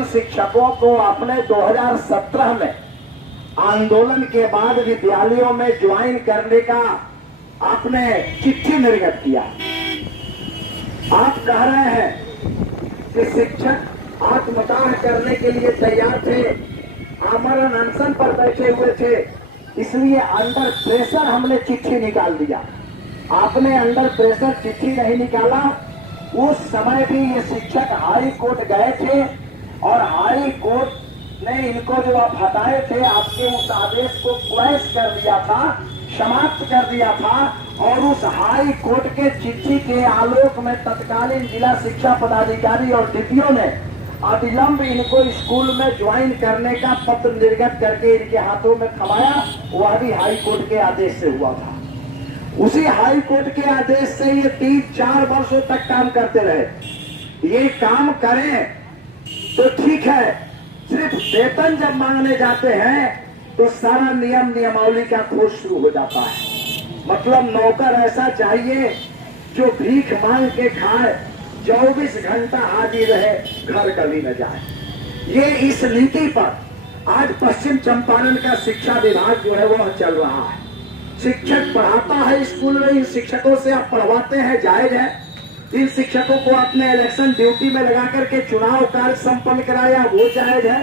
उन शिक्षकों को अपने 2017 में आंदोलन के बाद विद्यालयों में ज्वाइन करने का आपने चिट्ठी निर्गत किया। आप कह रहे हैं कि शिक्षक आत्मदाह करने के लिए तैयार थे, आमरण अनशन पर बैठे हुए थे, इसलिए अंडर प्रेशर हमने चिट्ठी निकाल दिया। आपने अंडर प्रेशर चिट्ठी नहीं निकाला। उस समय भी ये शिक्षक हाई कोर्ट गए थे और हाई कोर्ट ने इनको जो आप हटाए थे, आपके उस आदेश को क्वैश कर दिया था, समाप्त कर दिया था। और उस हाई कोर्ट के चिट्ठी के आलोक में तत्कालीन जिला शिक्षा पदाधिकारी और डीपीओ ने अविलंब इनको स्कूल में ज्वाइन करने का पत्र निर्गत करके इनके हाथों में थमाया। वह भी हाई कोर्ट के आदेश से हुआ था। उसी हाई कोर्ट के आदेश से ये 3-4 वर्षों तक काम करते रहे। ये काम करें तो ठीक है, सिर्फ वेतन जब मांगने जाते हैं तो सारा नियम नियमावली का खोज शुरू हो जाता है। मतलब नौकर ऐसा चाहिए जो भीख मांग के खाए, 24 घंटा हाजिर रहे, घर कभी न जाए। ये इस नीति पर आज पश्चिम चंपारण का शिक्षा विभाग जो है वह चल रहा है। शिक्षक पढ़ाता है स्कूल में, इन शिक्षकों से आप पढ़वाते हैं, जायज है। इन शिक्षकों को आपने इलेक्शन ड्यूटी में लगा करके चुनाव कार्य संपन्न कराया, वो जायज है।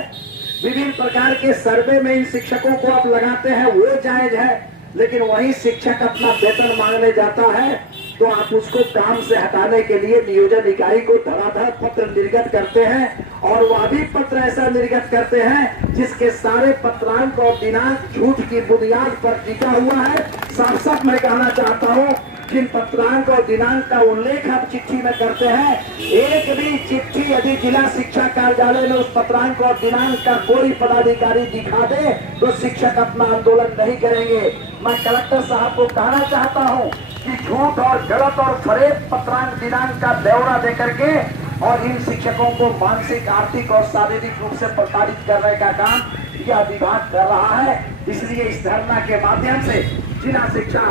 विभिन्न प्रकार के सर्वे में इन शिक्षकों को आप लगाते हैं, वो जायज है। लेकिन वही शिक्षक अपना वेतन मांगने जाता है तो आप उसको काम से हटाने के लिए नियोजन इकाई को धड़ाधड़ पत्र निर्गत करते हैं। और वह भी पत्र ऐसा निर्गत करते हैं जिसके सारे पत्रांक और दिनांक झूठ की बुनियाद पर टिका हुआ है। साफ साफ मैं कहना चाहता हूँ, जिन पत्रांक और दिनांक का उल्लेख आप चिट्ठी में करते हैं, एक भी चिट्ठी यदि जिला शिक्षा कार्यालय में उस पत्रांक और दिनांक का कोई पदाधिकारी दिखा दे तो शिक्षक अपना आंदोलन नहीं करेंगे। मैं कलेक्टर साहब को कहना चाहता हूं कि झूठ और गलत और फरेब पत्रांक दिनांक का ब्यौरा देकर के और इन शिक्षकों को मानसिक, आर्थिक और शारीरिक रूप से प्रताड़ित करने का काम यह विभाग कर रहा है। इसलिए इस धरना के माध्यम से जिला शिक्षा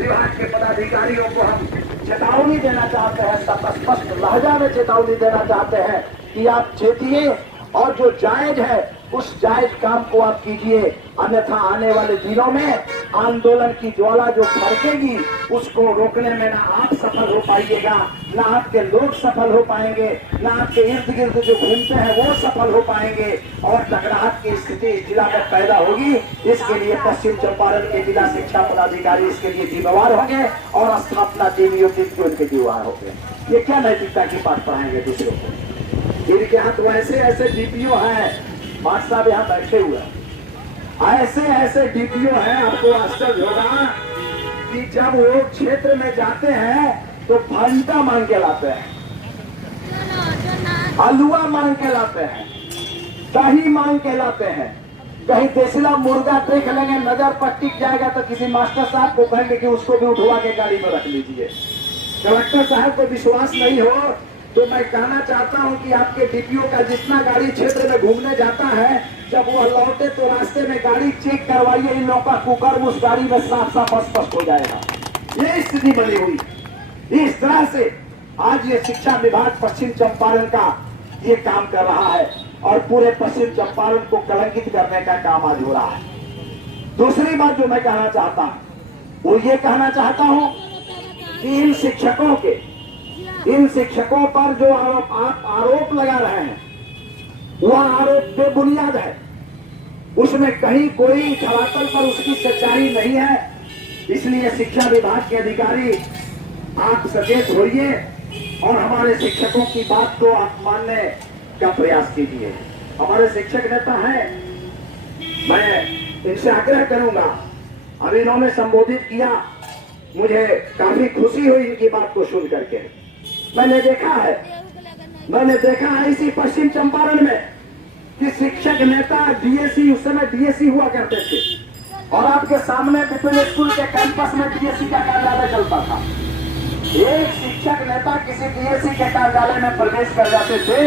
विभाग के पदाधिकारियों को हम चेतावनी देना चाहते हैं, स्पष्ट लहजा में चेतावनी देना चाहते हैं कि आप चेतिए और जो जायज है उस जायज काम को आप कीजिए। अन्यथा आने वाले दिनों में आंदोलन की ज्वाला जो भड़केगी उसको रोकने में ना आप सफल हो पाइएगा, ना आपके लोग सफल हो पाएंगे, ना आपके इर्द गिर्द जो घूमते हैं वो सफल हो पाएंगे और टकराहट की स्थिति इस जिला में पैदा होगी। इसके लिए पश्चिम चंपारण के जिला शिक्षा पदाधिकारी इसके लिए जिम्मेवार होंगे और स्थापना टीम यूपी उनके जिम्मेवार होंगे। ये क्या नैतिकता की बात पढ़ाएंगे दूसरों को? इनके हाथ वैसे ऐसे डीपीओ हैं, मास्टर साहब यहाँ बैठे हुए हैं, ऐसे ऐसे डीपीओ हैं, आपको आश्चर्य होगा कि जब वो क्षेत्र में जाते हैं तो भंटा मांग के लाते हैं, हलवा मांग के लाते हैं, दही मांग के लाते हैं। कहीं देसिला मुर्गा देख लेंगे, नजर पर टिक जाएगा तो किसी मास्टर साहब को कहेंगे कि उसको भी उठवा के गाड़ी में रख लीजिए। कलेक्टर साहब को विश्वास नहीं हो तो मैं कहना चाहता हूं कि आपके डीपीओ का जितना गाड़ी क्षेत्र में घूमने जाता है, जब वह लौटे तो रास्ते में गाड़ी चेक करवाइए, इन लोगों का कुकर उस गाड़ी में साफ साफ स्पष्ट हो जाएगा। ये स्थिति बनी हुई। इस तरह से आज ये शिक्षा विभाग पश्चिम चंपारण का ये काम कर रहा है और पूरे पश्चिम चंपारण को कलंकित करने का काम आज हो रहा है। दूसरी बात जो मैं कहना चाहता हूं वो ये कहना चाहता हूं कि इन शिक्षकों पर जो आप आरोप लगा रहे हैं वह आरोप बेबुनियाद है। उसमें कहीं कोई धरातल पर उसकी सच्चाई नहीं है। इसलिए शिक्षा विभाग के अधिकारी आप सचेत होइए और हमारे शिक्षकों की बात को आप मानने का प्रयास कीजिए। हमारे शिक्षक नेता हैं, मैं इनसे आग्रह करूंगा। अभी इन्होंने संबोधित किया, मुझे काफी खुशी हुई इनकी बात को सुन करके। मैंने देखा है इसी पश्चिम चंपारण में कि शिक्षक नेता डीएसी, उस समय डीएसी हुआ करते थे और आपके सामने विपिन स्कूल के कैंपस में डीएसी का कार्यालय चलता था। एक शिक्षक नेता किसी डीएसी के कार्यालय में प्रवेश कर जाते थे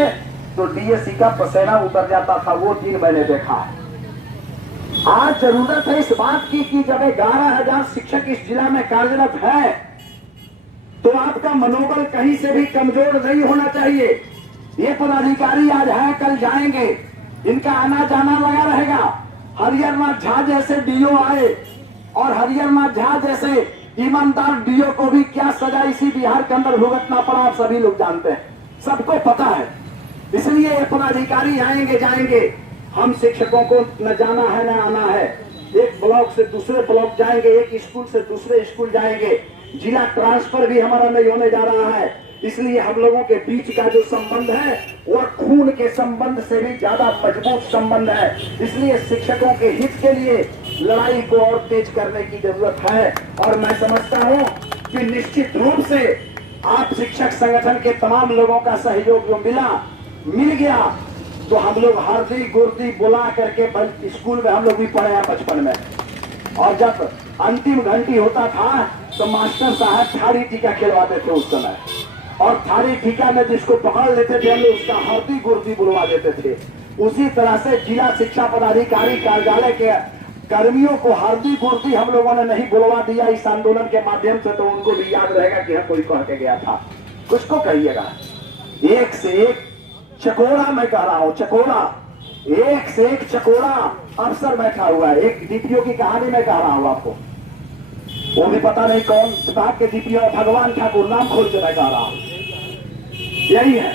तो डीएसी का पसीना उतर जाता था। वो दिन मैंने देखा है। आज जरूरत है इस बात की कि जब 11,000 शिक्षक इस जिला में कार्यरत है तो आपका मनोबल कहीं से भी कमजोर नहीं होना चाहिए। ये पदाधिकारी आज है, कल जाएंगे, इनका आना जाना लगा रहेगा। हरिहरनाथ झा जैसे डीओ आए और हरिहरनाथ झा जैसे ईमानदार डीओ को भी क्या सजा इसी बिहार के अंदर भुगतना पड़ा, आप सभी लोग जानते हैं, सबको पता है। इसलिए ये पदाधिकारी आएंगे जाएंगे, हम शिक्षकों को न जाना है न आना है। एक ब्लॉक से दूसरे ब्लॉक जाएंगे, एक स्कूल से दूसरे स्कूल जाएंगे, जिला ट्रांसफर भी हमारा नहीं होने जा रहा है। इसलिए हम लोगों के बीच का जो संबंध है वह खून के संबंध से भी ज्यादा मजबूत संबंध है। इसलिए शिक्षकों के हित के लिए लड़ाई को और तेज करने की जरूरत है। और मैं समझता हूं कि निश्चित रूप से आप शिक्षक संगठन के तमाम लोगों का सहयोग जो मिल गया, तो हम लोग हरदी गुर्दी बुला करके स्कूल में हम लोग भी पढ़े हैं बचपन में। और जब अंतिम घंटी होता था तो मास्टर साहब थारी टीका खिलवाते थे उस समय, और थारी टीका में जिसको पकड़ लेते थे हम लोग उसका हरदी गुर्दी बुलवा देते थे। उसी तरह से जिला शिक्षा पदाधिकारी कार्यालय के कर्मियों को हरदी गुर्दी हम लोगों ने नहीं बुलवा दिया इस आंदोलन के माध्यम से, तो उनको भी याद रहेगा कि हम कोई कह के गया था। कुछ को कहिएगा, एक से एक चकोरा, मैं कह रहा हूं चकोरा, एक से एक चकोरा अफसर बैठा हुआ है। एक डीपीओ की कहानी मैं कह रहा हूं आपको, वो भी पता नहीं कौन विभाग के डीपीओ, भगवान ठाकुर नाम खोल के मैं कह रहा हूं, यही है।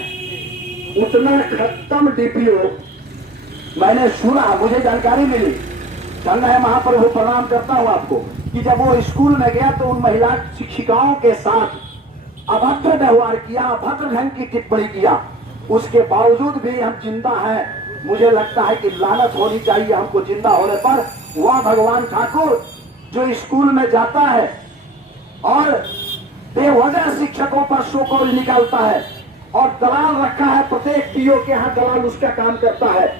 उतना खत्म डीपीओ मैंने सुना, मुझे जानकारी मिली, धन है महाप्रभु प्रणाम करता हूं आपको, कि जब वो स्कूल में गया तो उन महिला शिक्षिकाओं के साथ अभद्र व्यवहार किया, अभद्र ढंग की टिप्पणी किया। उसके बावजूद भी हम जिंदा हैं। मुझे लगता है कि लानत होनी चाहिए हमको जिंदा होने पर। वह भगवान ठाकुर जो स्कूल में जाता है और बेवजह शिक्षकों पर शोकौल निकालता है, और दलाल रखा है प्रत्येक पीओ के यहाँ, दलाल उसका काम करता है,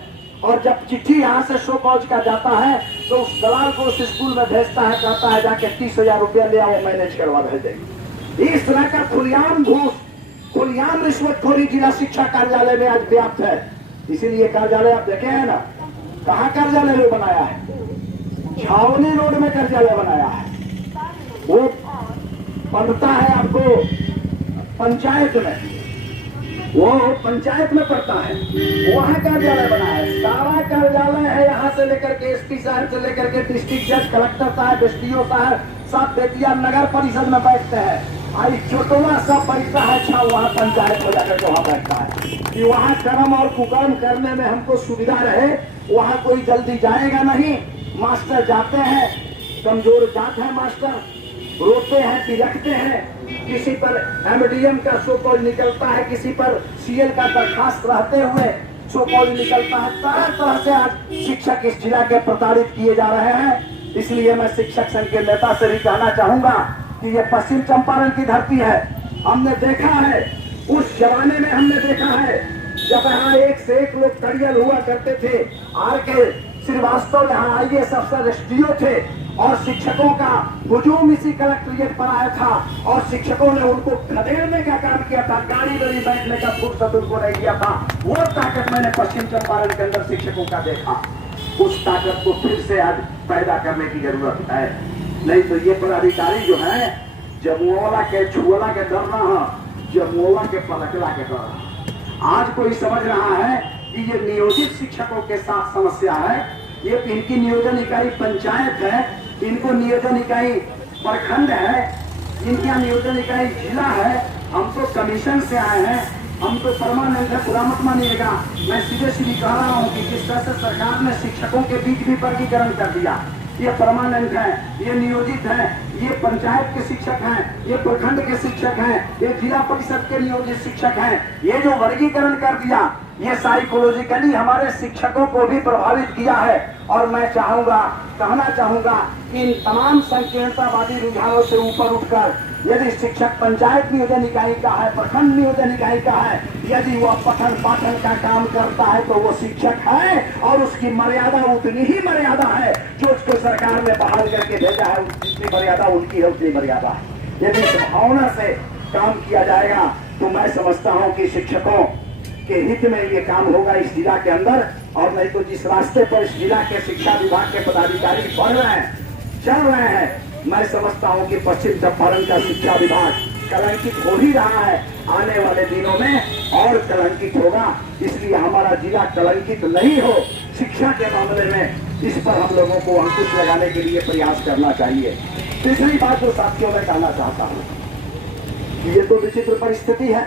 और जब चिट्ठी यहाँ से शोकौज का जाता है तो उस दलाल को उस स्कूल में भेजता है, कहता है जाके 30,000 रुपया ले आओ, मैनेज करवा भेजेंगे। इस तरह का खुलेआम घूस, खुलेआम रिश्वतखोरी जिला शिक्षा कार्यालय में आज व्याप्त है। इसीलिए कार्यालय आप देखे हैं ना, कहाँ कार्यालय बनाया है, छावनी रोड में कार्यालय बनाया है। वो पड़ता है आपको पंचायत में, वो पंचायत में पड़ता है, वहाँ कार्यालय बना है। सारा कार्यालय है, यहाँ से लेकर के एसपी साहब से लेकर के डिस्ट्रिक्ट जज, कलेक्टर साहब, एसडीओ साहब, सब बेतिया नगर परिषद में बैठते हैं। आई चोटोला सब बैठता है, अच्छा वहाँ पंचायत हो जाकर के वहाँ बैठता है कि वहाँ कर्म और कुकर्म करने में हमको सुविधा रहे। वहाँ कोई जल्दी जाएगा नहीं। मास्टर जाते हैं, कमजोर जात है मास्टर, रोते हैं, बिलखते हैं, किसी पर एमडीएम का शोकॉल निकलता है, किसी पर सीएल का दरखास्त रहते हुए शोकॉल निकलता है। तरह तरह से आज शिक्षक इस जिला के प्रताड़ित किए जा रहे हैं। इसलिए मैं शिक्षक संघ के नेता से भी कहना चाहूंगा कि ये पश्चिम चंपारण की धरती है। हमने देखा है, उस जमाने में हमने देखा है जब यहाँ एक से एक लोग करियल हुआ करते थे। आर के श्रीवास्तव यहाँ IAS अफसर एसडीओ थे, और शिक्षकों का हुजूम इसी कलेक्ट्रेट पर आया था, और शिक्षकों ने उनको खदेड़ने का काम किया था, गाड़ी में बैठने का फुर्सत उनको नहीं दिया था। वो ताकत मैंने पश्चिम चंपारण के अंदर शिक्षकों का देखा। उस ताकत को फिर से आज पैदा करने की जरूरत है। नहीं तो ये पदाधिकारी जो है, जमुआ के छुअला के डर रहा, जमुआ के पलटला के डर। आज कोई समझ रहा है कि ये नियोजित शिक्षकों के साथ समस्या है। ये इनकी नियोजन इकाई पंचायत है, इनको नियोजन इकाई प्रखंड है, इनका नियोजन इकाई जिला है। हम तो कमीशन से आए हैं, हम तो परमानेंट है, बुरा मत मानिएगा। मैं सीधे सीधे कह रहा हूँ कि जिस तरह से सरकार ने शिक्षकों के बीच भी वर्गीकरण कर दिया, ये परमानेंट है, ये नियोजित है, ये पंचायत के शिक्षक हैं, ये प्रखंड के शिक्षक हैं, ये जिला परिषद के नियोजित शिक्षक हैं। ये जो वर्गीकरण कर दिया, ये साइकोलॉजिकली हमारे शिक्षकों को भी प्रभावित किया है। और मैं कहना चाहूंगा कि इन तमाम संकीर्णतावादी रुझानों से ऊपर उठकर यदि शिक्षक पंचायत नियोजन इकाई का है, प्रखंड नियोजन इकाई का है, यदि वह पठन पाठन का काम करता है तो वो शिक्षक है, और उसकी मर्यादा उतनी ही मर्यादा है जो उसको सरकार ने बहाल करके भेजा है। जितनी मर्यादा उनकी है उतनी मर्यादा है। यदि इस भावना से काम किया जाएगा तो मैं समझता हूँ कि शिक्षकों के हित में ये काम होगा इस जिला के अंदर। और नहीं तो जिस रास्ते पर इस जिला के शिक्षा विभाग के पदाधिकारी बढ़ रहे हैं, चल रहे हैं, मैं समझता हूं कि पश्चिम चंपारण का शिक्षा विभाग कलंकित हो ही रहा है। आने वाले दिनों में और कलंकित होगा। इसलिए हमारा जिला कलंकित नहीं हो शिक्षा के मामले में, इस पर हम लोगों को अंकुश लगाने के लिए प्रयास करना चाहिए। तीसरी बात जो साथियों में कहना चाहता हूं, ये तो विचित्र परिस्थिति है।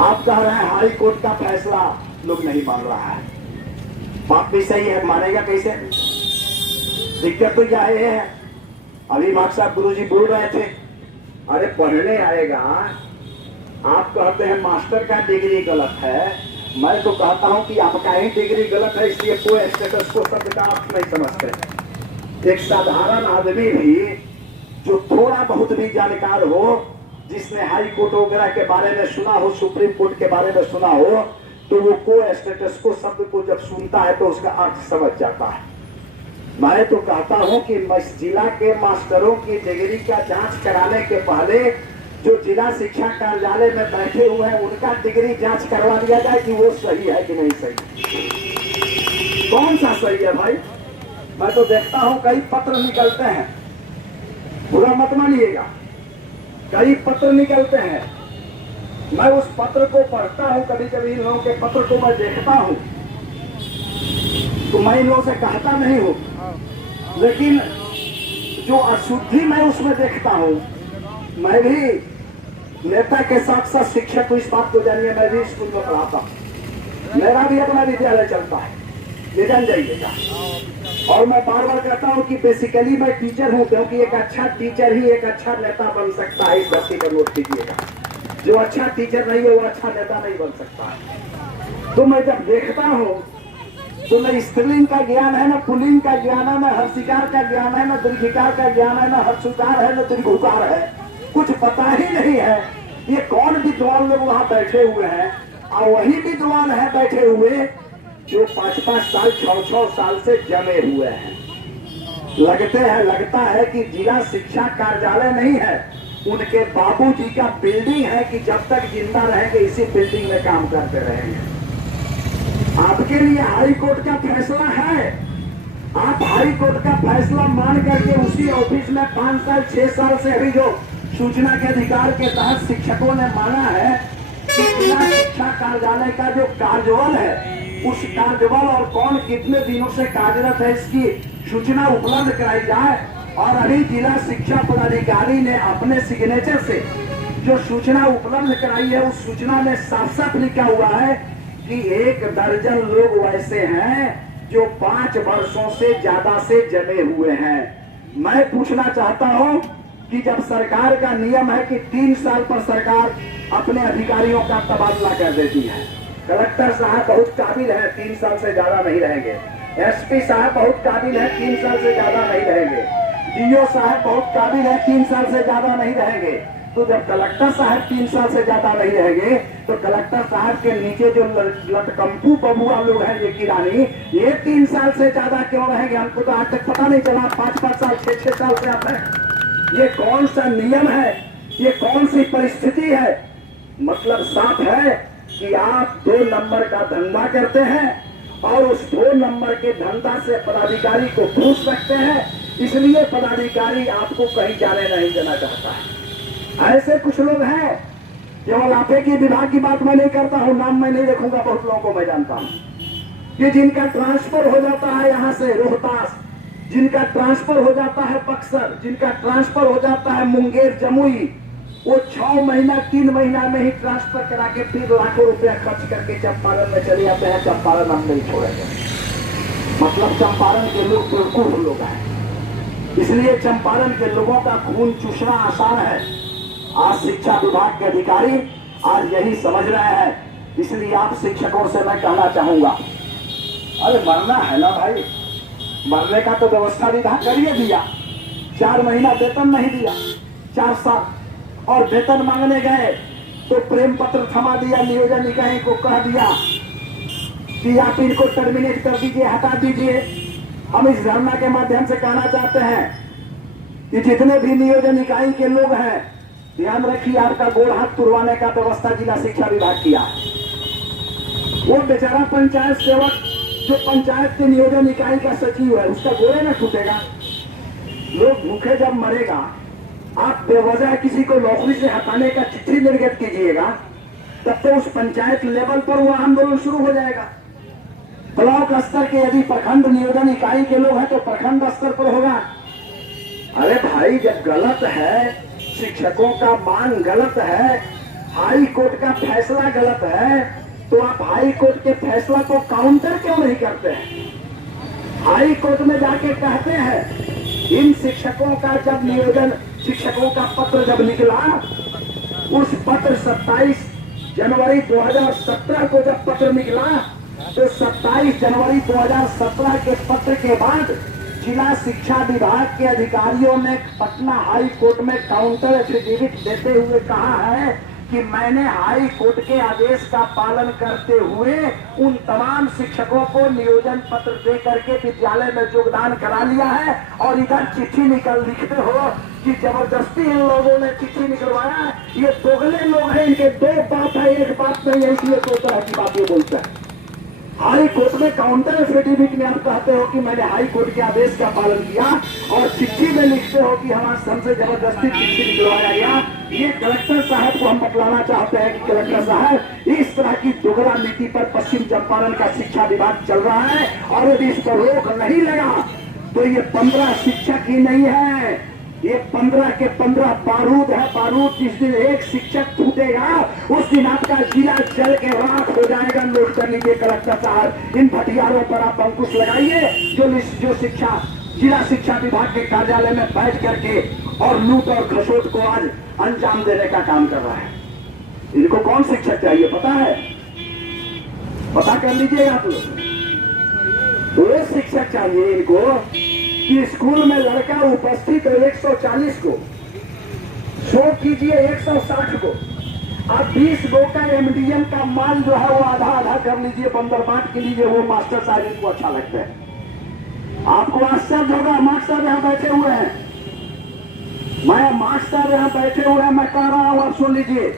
आप कह रहे हैं हाई कोर्ट का फैसला लोग नहीं मान रहा है, बात भी सही है, मानेगा कैसे? दिक्कत तो यह है, अभी मार्ग साहब गुरु जी बोल रहे थे, अरे पढ़ने आएगा, आप कहते हैं मास्टर का डिग्री गलत है, मैं तो कहता हूं कि आपका ही डिग्री गलत है, इसलिए कोई स्टेटस को शब्द का आप नहीं समझते। एक साधारण आदमी भी जो थोड़ा बहुत भी जानकार हो, जिसने हाई कोर्ट वगैरह के बारे में सुना हो, सुप्रीम कोर्ट के बारे में सुना हो, तो वो को स्टेटस को शब्द को जब सुनता है तो उसका अर्थ समझ जाता है। मैं तो कहता हूं कि जिला के मास्टरों की डिग्री का जांच कराने के पहले जो जिला शिक्षा कार्यालय में बैठे हुए हैं उनका डिग्री जांच करवा दिया जाए कि वो सही है कि नहीं सही। कौन सा सही है भाई? मैं तो देखता हूं कई पत्र निकलते हैं, बुरा मत मानिएगा, कई पत्र निकलते हैं, मैं उस पत्र को पढ़ता हूं, कभी कभी इन लोगों के पत्र को मैं देखता हूं, तो मैं इन लोगों से कहता नहीं हूं, लेकिन जो अशुद्धि मैं उसमें देखता हूं, मैं भी नेता के साथ साथ शिक्षक को इस बात को जानिए, मैं भी स्कूल में पढ़ाता हूं, मेरा भी अपना विद्यालय चलता है, ये जान जाइएगा। और मैं बार बार कहता हूं कि बेसिकली मैं टीचर हूं, क्योंकि एक अच्छा टीचर ही एक अच्छा नेता बन सकता है। इस धरती पर नोट कीजिएगा, जो अच्छा टीचर नहीं है वो अच्छा नेता नहीं बन सकता है। तो मैं जब देखता हूं तो न स्त्रीलिंग का ज्ञान है, न पुल्लिंग का ज्ञान है, न हर्षिकार का ज्ञान है, न दीर्घिकार का ज्ञान है, न हर्षुकार है, न दीर्घुकार है, कुछ पता ही नहीं है। ये कौन विद्वान लोग वहां बैठे हुए हैं, और वही विद्वान है बैठे हुए जो 5-5 साल 6-6 साल से जमे हुए हैं। लगता है कि जिला शिक्षा कार्यालय नहीं है, उनके बाबूजी का बिल्डिंग है कि जब तक जिंदा रहेंगे इसी बिल्डिंग में काम करते रहेंगे। आपके लिए हाई कोर्ट का फैसला है, आप हाई कोर्ट का फैसला मान करके उसी ऑफिस में 5 साल 6 साल से अभी जो सूचना के अधिकार के तहत शिक्षकों ने माना है कि जिला शिक्षा कार्यालय का जो कार्यबल है, उस कार्यबल और कौन कितने दिनों से कार्यरत है इसकी सूचना उपलब्ध कराई जाए। और अभी जिला शिक्षा पदाधिकारी ने अपने सिग्नेचर से जो सूचना उपलब्ध कराई है, उस सूचना में साफ साफ लिखा हुआ है कि 1 दर्जन लोग वैसे हैं जो 5 वर्षों से ज्यादा से जमे हुए हैं। मैं पूछना चाहता हूं कि जब सरकार का नियम है कि 3 साल पर सरकार अपने अधिकारियों का तबादला कर देती है, कलेक्टर साहब बहुत काबिल है, 3 साल से ज्यादा नहीं रहेंगे, एसपी साहब बहुत काबिल है, 3 साल से ज्यादा नहीं रहेंगे, डीओ साहब बहुत काबिल है, 3 साल से ज्यादा नहीं रहेंगे। तो जब कलेक्टर साहब 3 साल से ज्यादा नहीं रहेंगे तो कलेक्टर साहब के नीचे जो लटकंपू बबुआ लोग हैं, ये किरानी, ये 3 साल से ज्यादा क्यों रहेंगे? हमको तो आज तक पता नहीं चला, 5-5 साल 6-6 साल से आप हैं। ये कौन सा नियम है, ये कौन सी परिस्थिति है? मतलब साफ है कि आप 2 नंबर का धंधा करते हैं और उस 2 नंबर के धंधा से पदाधिकारी को घूस सकते हैं, इसलिए पदाधिकारी आपको कहीं जाने नहीं देना चाहता है। ऐसे कुछ लोग हैं, केवल आपे की विभाग की बात मैं नहीं करता हूं, नाम मैं नहीं देखूंगा, बहुत लोगों को मैं जानता हूं कि जिनका ट्रांसफर हो जाता है यहां से रोहतास, जिनका ट्रांसफर हो जाता है बक्सर, जिनका ट्रांसफर हो जाता है मुंगेर जमुई, वो 6 महीना 3 महीना में ही ट्रांसफर करा के फिर लाखों रुपया खर्च करके चंपारण में चले जाते हैं। चंपारण हम नहीं छोड़ेंगे, मतलब चंपारण के लोग बेवकूफ लोग हैं, इसलिए चंपारण के लोगों का खून चूसना आसान है। आज शिक्षा विभाग के अधिकारी आज यही समझ रहे हैं, इसलिए आप शिक्षकों से मैं कहना चाहूंगा, अरे मरना है ना भाई, मरने का तो व्यवस्था विभाग करिए दिया, 4 महीना वेतन नहीं दिया, 4 साल, और वेतन मांगने गए तो प्रेम पत्र थमा दिया, नियोजन इकाई को कह दिया कि आप इनको टर्मिनेट कर दीजिए, हटा दीजिए। हम इस धरना के माध्यम से कहना चाहते हैं कि जितने भी नियोजन इकाई के लोग हैं, ध्यान रखिए, आपका गोड़ हाथ तुड़वाने का व्यवस्था जिला शिक्षा विभाग किया। वो बेचारा पंचायत सेवक जो पंचायत के नियोजन इकाई का सचिव है, उसका गोड़े में टूटेगा। लोग भूखे जब मरेगा, आप बेवजह किसी को नौकरी से हटाने का चिट्ठी निर्गत कीजिएगा, तब तो उस पंचायत लेवल पर वो आंदोलन शुरू हो जाएगा। ब्लॉक स्तर के यदि प्रखंड नियोजन इकाई के लोग हैं तो प्रखंड स्तर पर होगा। अरे भाई, जब गलत है, शिक्षकों का मांग गलत है, हाई कोर्ट का फैसला गलत है, तो आप हाई कोर्ट के फैसला को काउंटर क्यों नहीं करते हैं? हाई कोर्ट में जाके कहते हैं इन शिक्षकों का जब नियोजन, शिक्षकों का पत्र जब निकला, उस पत्र 27 जनवरी 2017 को जब पत्र निकला, तो 27 जनवरी 2017 के पत्र के बाद जिला शिक्षा विभाग के अधिकारियों ने पटना हाई कोर्ट में काउंटर एफिडेविट देते हुए कहा है कि मैंने हाई कोर्ट के आदेश का पालन करते हुए उन तमाम शिक्षकों को नियोजन पत्र दे करके विद्यालय में योगदान करा लिया है। और इधर चिट्ठी लिखते हो कि जबरदस्ती इन लोगों ने चिट्ठी निकलवाया। ये दोगले लोग हैं, इनके दो बात है, एक बात नहीं है, इसलिए दो तरह की बातें बोलते हैं। हाई कोर्ट में काउंटर एफिडेविट में आप कहते हो कि मैंने हाई कोर्ट के आदेश का पालन किया, और चिट्ठी में लिखते हो कि हमारे हमसे जबरदस्ती चिट्ठी निकलवाया गया। ये कलेक्टर साहब को हम बतलाना चाहते हैं कि कलेक्टर साहब, इस तरह की दोगला नीति पर पश्चिम चंपारण का शिक्षा विभाग चल रहा है, और यदि इस पर रोक नहीं लगा तो ये 15 शिक्षक ही नहीं है, ये 15 के 15 बारूद है। बारूद जिस दिन एक शिक्षक टूटेगा उस दिन आपका जिला जल के राख हो जाएगा। नोट कर लीजिए कलेक्टर साहब, इन भटियारों पर आप अंकुश लगाइए जो शिक्षा जिला शिक्षा विभाग के कार्यालय में बैठ करके और लूट और खसोट को आज अंजाम देने का काम कर रहा है। इनको कौन शिक्षक चाहिए पता है? पता कर लीजिए आप लोग। वो शिक्षक चाहिए इनको कि स्कूल में लड़का उपस्थित है 140 को, शो कीजिए 160 को, आप 20 गो का एमडीएम का माल जो है वो आधा आधा कर लीजिए, बंदर बांट के लीजिए, वो मास्टर साहब को अच्छा लगता है। आपको आश्चर्य होगा, मास्टर यहाँ बैठे हुए हैं, मैं मास्टर यहाँ बैठे हुए हैं, मैं कह रहा हूँ, आप सुन लीजिए।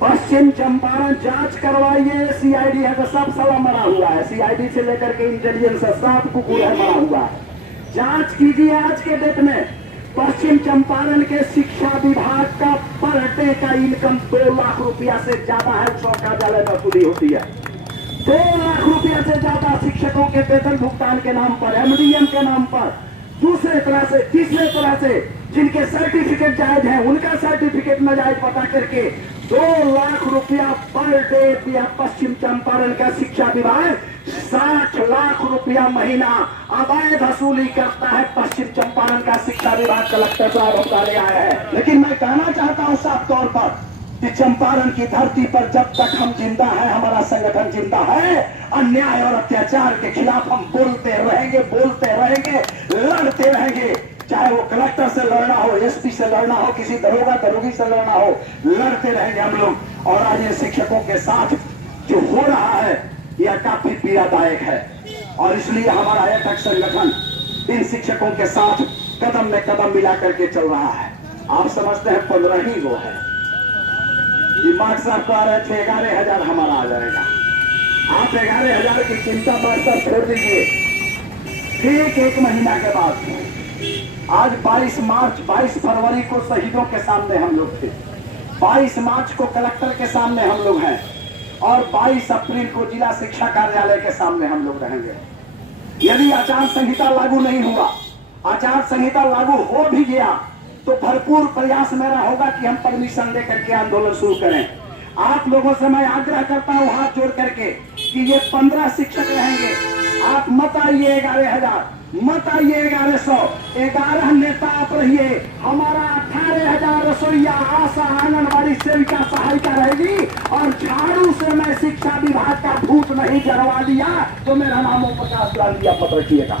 पश्चिम चंपारण जांच करवाइए, सीआईडी है तो सब साला मरा हुआ है, सीआईडी से लेकर के इंटेलिजेंस सब कुकुर है मरा हुआ है। जांच कीजिए आज के डेट में पश्चिम चंपारण के शिक्षा विभाग का पर डे का इनकम 2 लाख रुपया से ज्यादा है। उस कार्यालय में वसूली होती है 2 लाख रुपया से ज्यादा शिक्षकों के वेतन भुगतान के नाम पर, एमडीएम के नाम पर। दूसरे तरह से, तीसरे तरह से जिनके सर्टिफिकेट जायज है उनका सर्टिफिकेट नाजायज पता करके 2 लाख रुपया पर डे दिया पश्चिम चंपारण का शिक्षा विभाग। 60 लाख रुपया महीना अवैध वसूली करता है पश्चिम चंपारण का शिक्षा विभाग। कलेक्टर साहब बता आया है। लेकिन मैं कहना चाहता हूं साफ तौर पर कि चंपारण की धरती पर जब तक हम जिंदा है, हमारा संगठन जिंदा है, अन्याय और अत्याचार के खिलाफ हम बोलते रहेंगे, लड़ते रहेंगे। चाहे वो कलेक्टर से लड़ना हो, एसपी से लड़ना हो, किसी दरोगी से लड़ना हो, लड़ते रहेंगे हम लोग। और आज ये शिक्षकों के साथ जो हो रहा है यह काफी पीड़ादायक है, और इसलिए हमारा एटक संगठन इन शिक्षकों के साथ कदम में कदम मिला करके चल रहा है। आप समझते हैं 15 ही वो है, दिमाग साहब कह रहे थे 11,000 हमारा आ जाएगा। आप 11,000 की चिंता मास्टर छोड़ दीजिए। ठीक 1 महीना के बाद आज 22 फरवरी को शहीदों के सामने हम लोग थे, 22 मार्च को कलेक्टर के सामने हम लोग हैं, और 22 अप्रैल को जिला शिक्षा कार्यालय के सामने हम लोग रहेंगे। यदि आचार संहिता लागू नहीं हुआ, आचार संहिता लागू हो भी गया तो भरपूर प्रयास मेरा होगा कि हम परमिशन लेकर के आंदोलन शुरू करें। आप लोगों से मैं आग्रह करता हूं हाथ जोड़ करके कि ये 15 शिक्षक रहेंगे। आप मत आइए 11,000, मत आइए 1100, 11 नेता आप रहिए। हमारा 18,000 रसोईया, आशा, आंगनबाड़ी सेविका, सहायिका रहेगी, और झाड़ू से मैं शिक्षा विभाग का भूत नहीं झड़वा दिया तो मेरा नाम ओम प्रकाश लाल आप मत रखिएगा,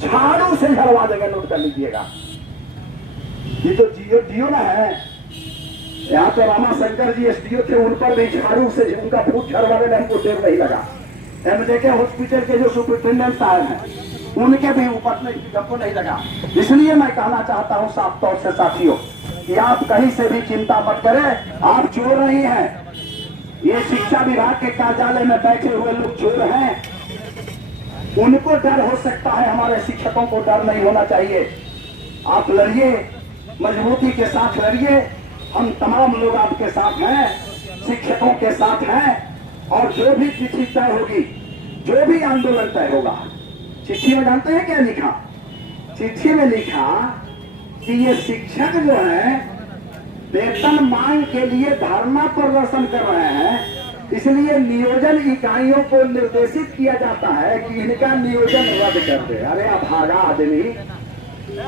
झाड़ू से झड़वा देगा। नोट कर लीजिएगा, ये तो डीओ ना है, यहाँ पे रामा शंकर जी एसडीओ थे, उन पर भी झाड़ू से उनका भूत झड़वाने में हमको देर नहीं लगा। एमजे हॉस्पिटल के जो सुपरिटेंडेंट साहब हैं उनके भी ऊपर हमको नहीं लगा। इसलिए मैं कहना चाहता हूं साफ तौर से साथियों कि आप कहीं से भी चिंता मत करें, आप चोर नहीं हैं। ये शिक्षा विभाग के कार्यालय में बैठे हुए लोग चोर हैं, उनको डर हो सकता है, हमारे शिक्षकों को डर नहीं होना चाहिए। आप लड़िए, मजबूती के साथ लड़िए, हम तमाम लोग आपके साथ हैं। शिक्षकों के साथ है। और जो भी चिट्ठी तय होगी, जो भी आंदोलन तय होगा, चिट्ठी में जानते हैं क्या लिखा? चिट्ठी में लिखा कि ये शिक्षक जो है वेतन मांग के लिए धरना प्रदर्शन कर रहे हैं, इसलिए नियोजन इकाइयों को निर्देशित किया जाता है कि इनका नियोजन रद्द कर दे। अरे अभागा आदमी,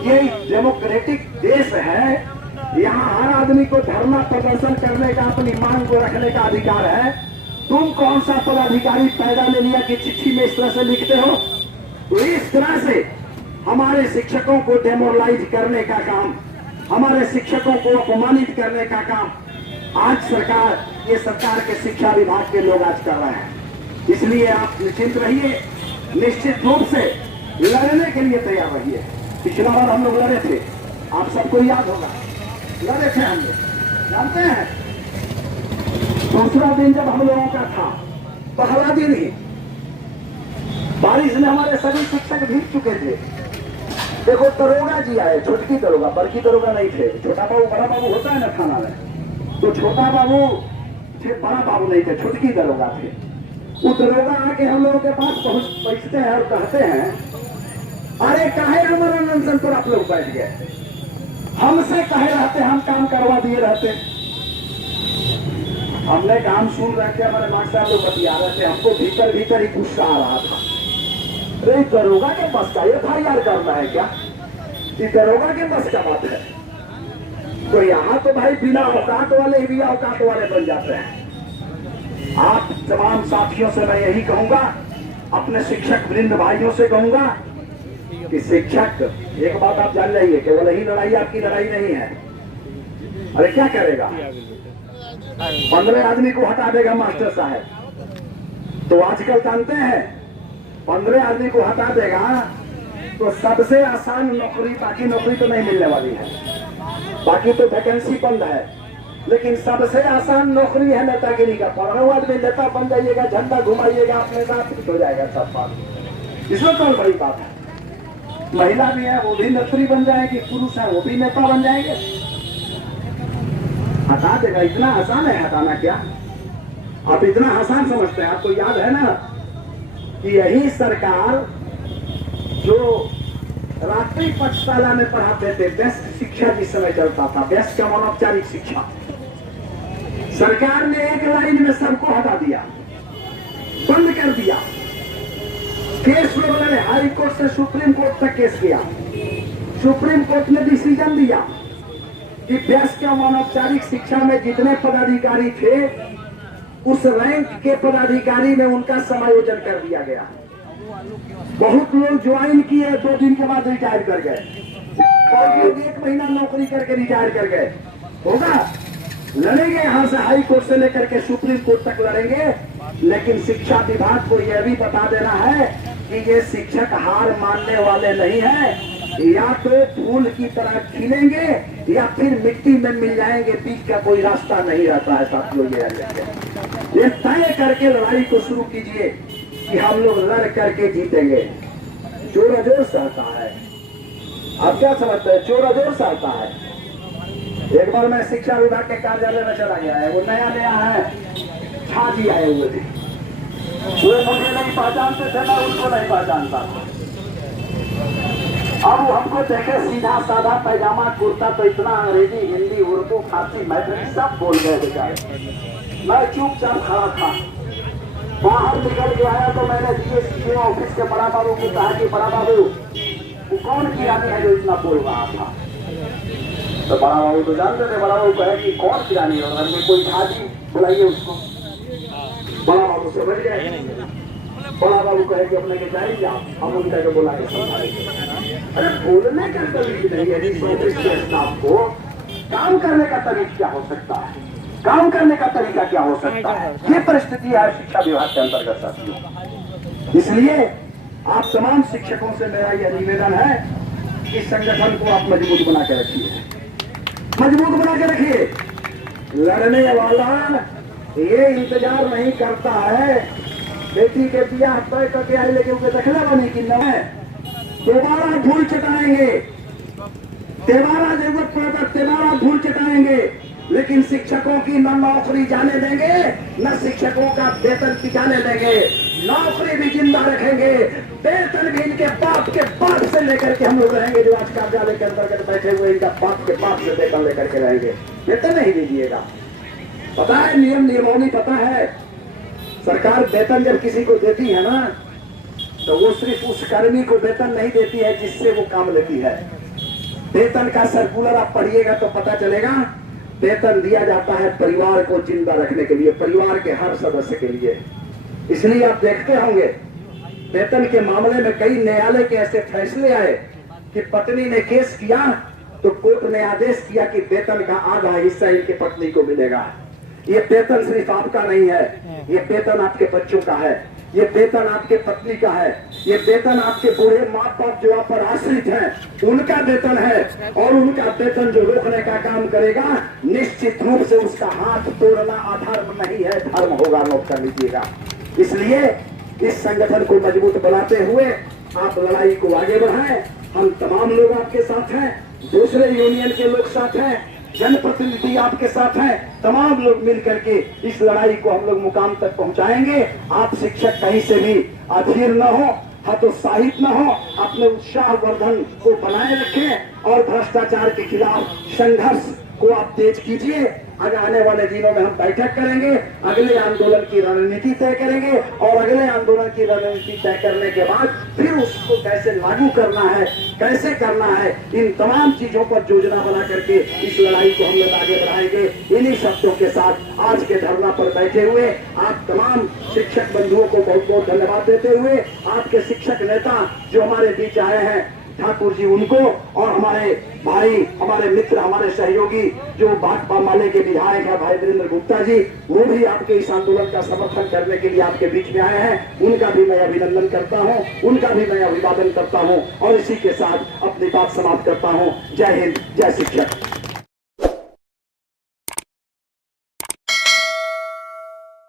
ये डेमोक्रेटिक देश है, यहाँ हर आदमी को धरना प्रदर्शन करने का, अपनी मांग को रखने का अधिकार है। तुम कौन सा पदाधिकारी पैदा ले लिया कि चिट्ठी में इस तरह से लिखते हो? तो इस तरह से हमारे शिक्षकों को डेमोरलाइज करने का काम, हमारे शिक्षकों को अपमानित करने का काम आज सरकार, ये सरकार के शिक्षा विभाग के लोग आज कर रहे हैं। इसलिए आप निश्चिंत रहिए, निश्चित रूप से लड़ने के लिए तैयार रहिए। पिछला बार हम लोग लड़े थे, आप सबको याद होगा, लड़े थे हम लोग, जानते हैं। दूसरा दिन जब हम लोगों का था, पहला दिन ही बारिश में हमारे सभी शिक्षक भीग चुके थे। देखो दरोगा जी आए, छोटकी दरोगा, बड़की दरोगा नहीं थे। छोटा बाबू बड़ा बाबू होता है ना थाना में, तो छोटा बाबू थे, बड़ा बाबू नहीं थे, छोटकी दरोगा थे। वो दरोगा आके हम लोगों के पास पहुंचते हैं और कहते हैं, अरे काहे हमारा अनशन पर आप लोग बैठ गए? हमसे कहे रहते, हम काम करवा दिए रहते। हमने काम सुन रहे थे, हमारे मास्टर साहब लोग बतिया रहे थे, हमको भीतर भीतर ही गुस्सा आ रहा था। अरे दरोगा के बस का FIR करना है क्या? ये दरोगा के बस का बात है? तो यहाँ तो भाई बिना औकात वाले ही भी औकात वाले बन जाते हैं। आप तमाम साथियों से मैं यही कहूंगा, अपने शिक्षक वृंद भाइयों से कहूंगा कि शिक्षक, एक बात आप जान लीजिए, केवल ही लड़ाई आपकी लड़ाई नहीं है। अरे क्या करेगा? 15 आदमी को हटा देगा मास्टर साहब। तो आजकल जानते हैं 15 आदमी को हटा देगा तो सबसे आसान नौकरी, बाकी नौकरी तो नहीं मिलने वाली है, बाकी तो वैकेंसी बंद है, लेकिन सबसे आसान नौकरी है नेतागिरी का। 15 आदमी नेता बन जाइएगा, झंडा घुमाइएगा अपने साथ, कुछ हो जाएगा सब बात। इसमें कौन बड़ी बात है? महिला भी है, वो भी नेत्री बन जाएगी, पुरुष है वो भी नेता बन जाएंगे। हटा देगा, इतना आसान है हटाना क्या? आप इतना आसान समझते हैं? आपको याद है ना कि यही सरकार जो रात्रि पाठशाला में पढ़ाते थे, बेस्ट शिक्षा जिस समय चलता था, बेस्ट का अनौपचारिक शिक्षा, सरकार ने एक लाइन में सबको हटा दिया, बंद कर दिया। केस लोग लड़े, हाई कोर्ट से सुप्रीम कोर्ट तक केस किया। सुप्रीम कोर्ट ने डिसीजन दिया कि बेस्ट का अनौपचारिक शिक्षा में जितने पदाधिकारी थे, उस रैंक के पदाधिकारी में उनका समायोजन कर दिया गया। बहुत लोग ज्वाइन किए, 2 दिन के बाद रिटायर कर गए, कोई लोग 1 महीना नौकरी करके रिटायर कर गए। होगा, लड़ेंगे यहां से हाई कोर्ट से लेकर के सुप्रीम कोर्ट तक लड़ेंगे, लेकिन शिक्षा विभाग को यह भी बता देना है कि ये शिक्षक हार मानने वाले नहीं है। या तो फूल की तरह खिलेंगे या फिर मिट्टी में मिल जाएंगे, बीच का कोई रास्ता नहीं रहता है साथियों। ये तय करके लड़ाई को शुरू कीजिए कि हम लोग लड़ करके जीतेंगे। चोर जोर सहता है, आप क्या समझते हैं? चोर जोर सहता है। एक बार मैं शिक्षा विभाग के कार्यालय में चला गया है, वो नया है, छाजी आए हुए थे, वो मुझे नहीं पहचानते थे, मैं उनको नहीं पहचानता था। अब वो हमको देखे सीधा साधा पैजामा कुर्ता, तो इतना अंग्रेजी, हिंदी, उर्दू, फारसी, मैथिली सब बोल गए बेचारे। मैं चुपचाप खड़ा था। बाहर निकल के आया तो मैंने DSPO ऑफिस के बड़ा बाबू को कहा कि बड़ा बाबू, वो कौन किरानी है जो इतना बोल रहा था? तो बड़ा बाबू तो जानते थे। बड़ा बाबू कहे कि कौन किरानी है, घर में कोई खाजी, बुलाइए उसको। बड़ा बाबू से बढ़ गए। बड़ा बाबू कहे कि अपने के जाइए जाओ, हम उनका के बुला के संभालेंगे। अरे बोलने का तरीका नहीं है इस ऑफिस के स्टाफ को, काम करने का तरीका क्या हो सकता है? काम करने का तरीका क्या हो सकता है? ये परिस्थिति है शिक्षा विभाग के अंतर्गत साथियों। इसलिए आप तमाम शिक्षकों से मेरा यह निवेदन है कि संगठन को आप मजबूत बना के रखिए, मजबूत बना के रखिए। लड़ने वाला ये इंतजार नहीं करता है बेटी के बियाह तय करके आए, लेकिन उनके दखला बने कि न दोबारा धूल चटाएंगे, दोबारा जरूरत पड़े तो दोबारा धूल चटाएंगे। लेकिन शिक्षकों की न नौकरी जाने देंगे, न शिक्षकों का वेतन टिकाने देंगे। नौकरी भी जिंदा रखेंगे, वेतन भी इनके बाप के बाप से लेकर के हम लोग रहेंगे। जो आज कार्यालय के अंतर्गत बैठे हुए इनका बाप के बाप से वेतन लेकर के रहेंगे, वेतन नहीं दीजिएगा। पता है नियम नियमावली पता है। सरकार वेतन जब किसी को देती है ना, तो वो सिर्फ उस कर्मी को वेतन नहीं देती है जिससे वो काम लेती है। वेतन का सर्कुलर आप पढ़िएगा तो पता चलेगा। वेतन दिया जाता है परिवार को जिंदा रखने के लिए, परिवार के हर सदस्य के लिए। इसलिए आप देखते होंगे वेतन के मामले में कई न्यायालय के ऐसे फैसले आए कि पत्नी ने केस किया तो कोर्ट ने आदेश किया कि वेतन का आधा हिस्सा इनके पत्नी को मिलेगा। ये वेतन सिर्फ आपका नहीं है, ये वेतन आपके बच्चों का है, ये वेतन आपके पत्नी का है, ये वेतन आपके बूढ़े माँ बाप जो आप पर आश्रित हैं उनका वेतन है। और उनका वेतन जो रोकने का काम करेगा, निश्चित रूप से उसका हाथ तोड़ना अधर्म नहीं है, धर्म होगा, नोट कर लीजिएगा। इसलिए इस संगठन को मजबूत बनाते हुए आप लड़ाई को आगे बढ़ाएं। हम तमाम लोग आपके साथ हैं, दूसरे यूनियन के लोग साथ हैं, जनप्रतिनिधि आपके साथ हैं, तमाम लोग मिलकर के इस लड़ाई को हम लोग मुकाम तक पहुंचाएंगे। आप शिक्षक कहीं से भी अधीर न हो, हतोत्साहित न हो, अपने उत्साह वर्धन को बनाए रखें और भ्रष्टाचार के खिलाफ संघर्ष को आप तेज कीजिए। अगर आने वाले दिनों में हम बैठक करेंगे, अगले आंदोलन की रणनीति तय करेंगे और अगले आंदोलन की रणनीति तय करने के बाद फिर उसको कैसे लागू करना है, कैसे करना है, इन तमाम चीजों पर योजना बना करके इस लड़ाई को हम लोग आगे बढ़ाएंगे। इन्हीं शब्दों के साथ आज के धरना पर बैठे हुए आप तमाम शिक्षक बंधुओं को बहुत बहुत धन्यवाद देते हुए आपके शिक्षक नेता जो हमारे बीच आए हैं ठाकुर जी, उनको और हमारे भाई, हमारे मित्र, हमारे सहयोगी जो भाकपा माले के विधायक है भाई वीरेंद्र गुप्ता जी, वो भी आपके इस आंदोलन का समर्थन करने के लिए आपके बीच में आए हैं। उनका भी मैं अभिनंदन करता हूं, उनका भी मैं अभिवादन करता हूं और इसी के साथ अपनी बात समाप्त करता हूं। जय हिंद, जय शिक्षक।